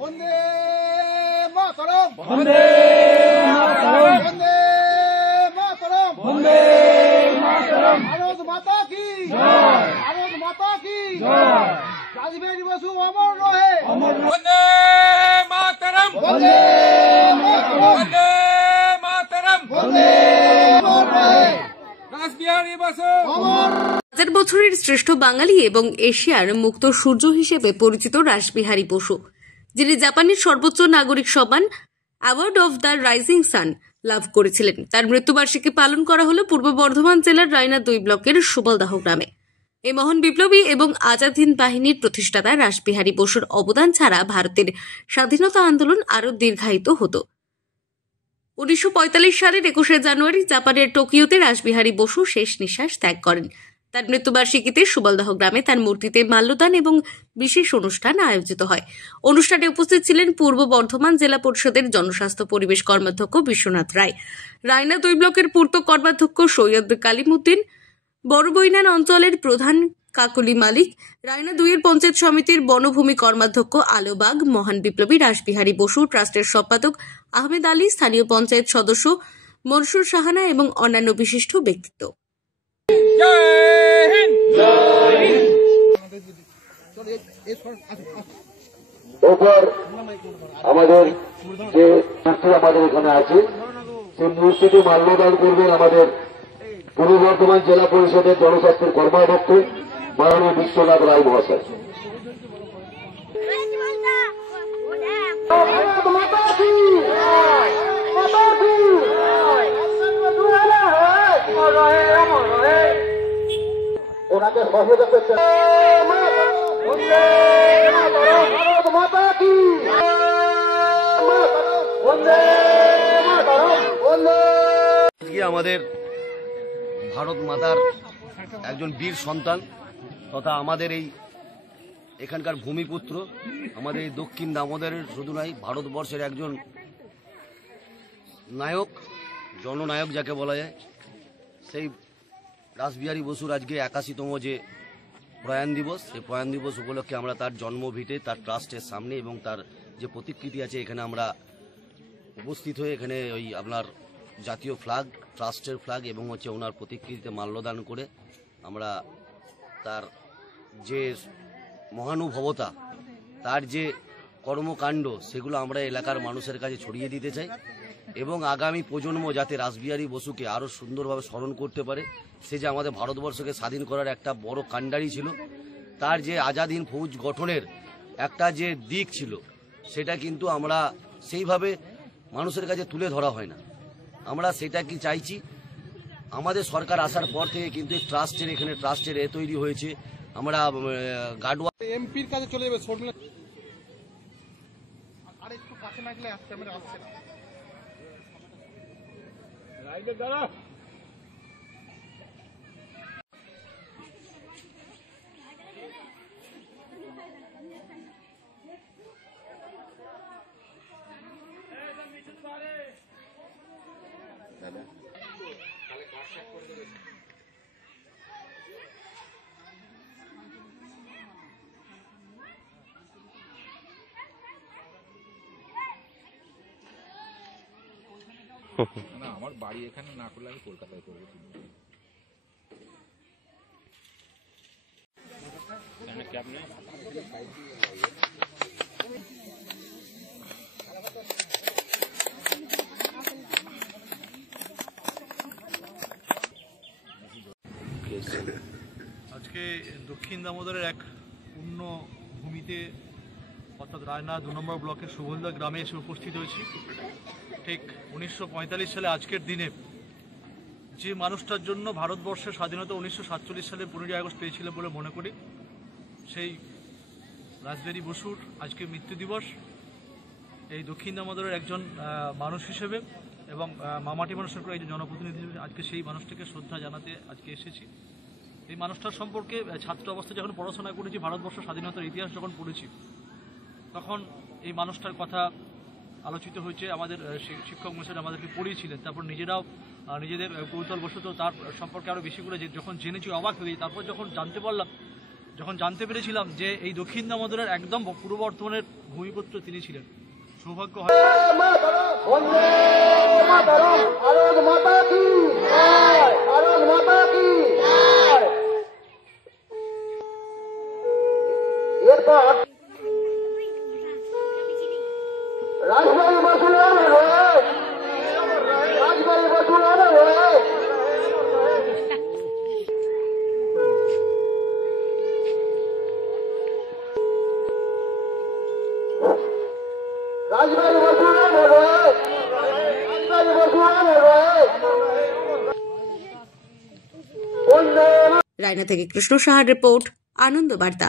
বন্দে মাতরম, বন্দে মাতরম, বন্দে মাতরম, বন্দে মাতরম। ভারত মাতা কি জয়, ভারত মাতা কি জয়। রাজবিহারী বসু অমর রহে, অমর বন্দে মাতরম, বন্দে মাতরম, বন্দে মাতরম, বন্দে অমর রহে, রাসবিহারী বসু অমর। 1000 বছরের শ্রেষ্ঠ বাঙালি এবং এশিয়ার মুক্ত সূর্য হিসেবে পরিচিত রাসবিহারী বসু, যিনি জাপানের সর্বোচ্চ নাগরিক সম্মান award of the rising sun লাভ করেছিলেন। তার মৃত্যুবার্ষিকী পালন করা হলো পূর্ব বর্ধমান জেলার রায়না 2 ব্লকের সুবলদাহ গ্রামে। এই মহান বিপ্লবী এবং আজাদ হিন্দ বাহিনীর প্রতিষ্ঠাতা রাসবিহারী বসুর অবদান ছাড়া ভারতের স্বাধীনতা আন্দোলন আরও দীর্ঘায়িত হতো। 1945 সালের 21শে জানুয়ারি জাপানের টোকিওতে রাসবিহারী বসু শেষ নিঃশ্বাস ত্যাগ করেন। তার মৃত্যুবার্ষিকীতে সুবলদাহ গ্রামে তার মূর্তিতে মাল্যদান এবং বিশেষ অনুষ্ঠান আয়োজিত হয়। অনুষ্ঠানে উপস্থিত ছিলেন পূর্ব বর্ধমান জেলা পরিষদের জনস্বাস্থ্য পরিবেশ কর্মাধ্যক্ষ বিশ্বনাথ রায়, রায়না 2 ব্লকের পূর্ত কর্মাধ্যক্ষ সৈয়দ কালিমুদ্দিন, বড়বৈনান অঞ্চলের প্রধান কাকলি মালিক, রায়না 2 এর পঞ্চায়েত সমিতির বনভূমি কর্মাধ্যক্ষ আলোবাগ, মহান বিপ্লবী রাসবিহারী বসু ট্রাস্টের সম্পাদক আহমেদ আলী, স্থানীয় পঞ্চায়েত সদস্য মনসুর সাহানা এবং অন্যান্য বিশিষ্ট ব্যক্তিত্ব। জয় হিন্দ। এরপর আমাদের যে মূর্তি আমাদের এখানে আছে সেই মূর্তিটি মাল্যদান করবেন আমাদের পূর্ব বর্ধমান জেলা পরিষদের জনস্বাস্থ্যের কর্মাধ্যক্ষ মাননীয় বিশ্বনাথ রায় মহাশয়। ভারত মাতা কি মাতা কি অমর রহে, অমর রহে। ওনাকে সহযোগিতা করতে বন্দে মাতরম, ভারত মাতা কি বন্দে মাতরম, বন্দে। আজকে আমাদের ভারত মাতার একজন বীর সন্তান তথা আমাদের এখানকার ভূমিপুত্র, আমাদের এই দক্ষিণ দামোদরের শুধু নয় ভারতবর্ষের একজন নায়ক, জননায়ক যাকে বলা যায়, সেই রাসবিহারী বসুর আজকে 81তম যে প্রয়াণ দিবস, সেই প্রয়াণ দিবস উপলক্ষে আমরা তার জন্মভিটে, তার ট্রাস্টের সামনে এবং তার যে প্রতিকৃতি আছে এখানে আমরা উপস্থিত হয়ে এখানে ওই আপনার জাতীয় ফ্ল্যাগ, ট্রাস্টের ফ্ল্যাগ এবং হচ্ছে ওনার প্রতিকৃতিতে মাল্যদান করে আমরা তার যে মহানুভবতা, তার যে কর্মকাণ্ড সেগুলো আমরা এলাকার মানুষের কাছে ছড়িয়ে দিতে চাই এবং আগামী প্রজন্ম যাতে রাসবিহারী বসুকে আরও সুন্দরভাবে স্মরণ করতে পারে। সে যে আমাদের ভারতবর্ষকে স্বাধীন করার একটা বড় কাণ্ডারি ছিল, তার যে আজাদ হিন্দ ফৌজ গঠনের একটা যে দিক ছিল সেটা কিন্তু আমরা সেইভাবে মানুষের কাছে তুলে ধরা হয় না। আমরা সেটা কি চাইছি, আমাদের সরকার আসার পর থেকে কিন্তু ট্রাস্টের এখানে ট্রাস্টের তৈরি হয়েছে। আমরা গাডওয়াল এমপির কাছে চলে যাবে শর্মিলা, আর একটু কাছে না গেলে ক্যামেরা আসছে না। রাইডার দাঁড়া। না, আমার বাড়ি এখানে না করলে আমি কলকাতায় করবো। আজকে দক্ষিণ দামোদরের এক পূর্ণ ভূমিতে অর্থাৎ রায়না 2 নম্বর ব্লকের সুবলদা গ্রামে এসে উপস্থিত হয়েছি। ঠিক 1945 সালে আজকের দিনে যে মানুষটার জন্য ভারতবর্ষের স্বাধীনতা 1947 সালে 15ই আগস্ট পেয়েছিল বলে মনে করি, সেই রাসবিহারী বসুর আজকে মৃত্যু দিবস। এই দক্ষিণ দামোদরের একজন মানুষ হিসেবে এবং মামাটি মানুষের একজন জনপ্রতিনিধি হিসেবে আজকে সেই মানুষটিকে শ্রদ্ধা জানাতে আজকে এসেছি। এই মানুষটার সম্পর্কে ছাত্র অবস্থায় যখন পড়াশোনা করেছি, ভারতবর্ষ স্বাধীনতার ইতিহাস যখন পড়েছি, তখন এই মানুষটার কথা আলোচিত হয়েছে। আমাদের শিক্ষক মশাই আমাদেরকে পড়িয়েছিলেন, তারপর নিজেরাও নিজেদের কৌতূহলবশত তার সম্পর্কে আরও বেশি করে যখন জেনেছি অবাক হয়ে, তারপর যখন জানতে পেরেছিলাম যে এই দক্ষিণ দামোদরের একদম পূর্ব বর্ধমানের ভূমিপুত্র তিনি ছিলেন। সৌভাগ্য হয়। বন্দে মাতরম, ভারত মাতা কি জয়, ভারত মাতা কি জয়। এরপর রাজবাড়ি বসুলাম রাজবাড়ি বসুলাম রাজবাড়ি বসুলাম রাজবাড়ি বসুলাম বন্দে। রায়না থেকে কৃষ্ণ সাহার রিপোর্ট, আনন্দ বার্তা।